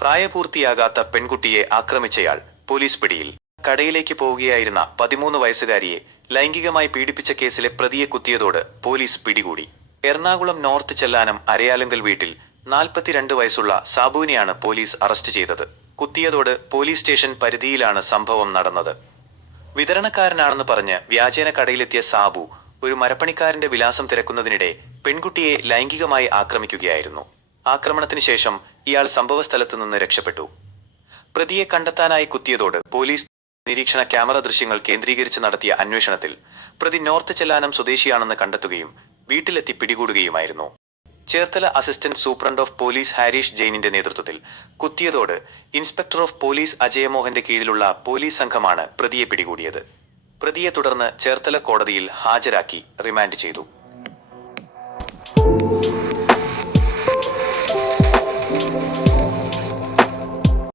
പ്രായപൂർത്തിയാകാത്ത പെൺകുട്ടിയെ ആക്രമിച്ചയാൾ പോലീസ് പിടിയിൽ. കടയിലേക്ക് പോവുകയായിരുന്ന 13 വയസ്സുകാരിയെ ലൈംഗികമായി പീഡിപ്പിച്ച കേസിലെ പ്രതിയെ കുത്തിയതോട് പോലീസ് പിടികൂടി. എറണാകുളം നോർത്ത് ചെല്ലാനം അരയാലുങ്കൽ വീട്ടിൽ 42 വയസ്സുള്ള സാബുവിനെയാണ് പോലീസ് അറസ്റ്റ് ചെയ്തത്. കുത്തിയതോട് പോലീസ് സ്റ്റേഷൻ പരിധിയിലാണ് സംഭവം നടന്നത്. വിതരണക്കാരനാണെന്ന് പറഞ്ഞ് വ്യാജേന കടയിലെത്തിയ സാബു ഒരു മരപ്പണിക്കാരന്റെ വിലാസം തിരക്കുന്നതിനിടെ പെൺകുട്ടിയെ ലൈംഗികമായി ആക്രമിക്കുകയായിരുന്നു. ആക്രമണത്തിന് ശേഷം ഇയാൾ സംഭവസ്ഥലത്ത് നിന്ന് രക്ഷപ്പെട്ടു. പ്രതിയെ കണ്ടെത്താനായി കുത്തിയതോട് പോലീസ് നിരീക്ഷണ ക്യാമറ ദൃശ്യങ്ങൾ കേന്ദ്രീകരിച്ച് നടത്തിയ അന്വേഷണത്തിൽ പ്രതി നോർത്ത് ചെല്ലാനം സ്വദേശിയാണെന്ന് കണ്ടെത്തുകയും വീട്ടിലെത്തി പിടികൂടുകയുമായിരുന്നു. Cherthala assistant superintendent of police Harish ജെയിനിന്റെ നേതൃത്വത്തിൽ കുത്തിയതോട് ഇൻസ്പെക്ടർ ഓഫ് പോലീസ് അജയമോഹന്റെ കീഴിലുള്ള പോലീസ് സംഘമാണ് പ്രതിയെ പിടികൂടിയത്. പ്രതിയെ തുടർന്ന് ചേർത്തല കോടതിയിൽ ഹാജരാക്കി റിമാൻഡ് ചെയ്തു.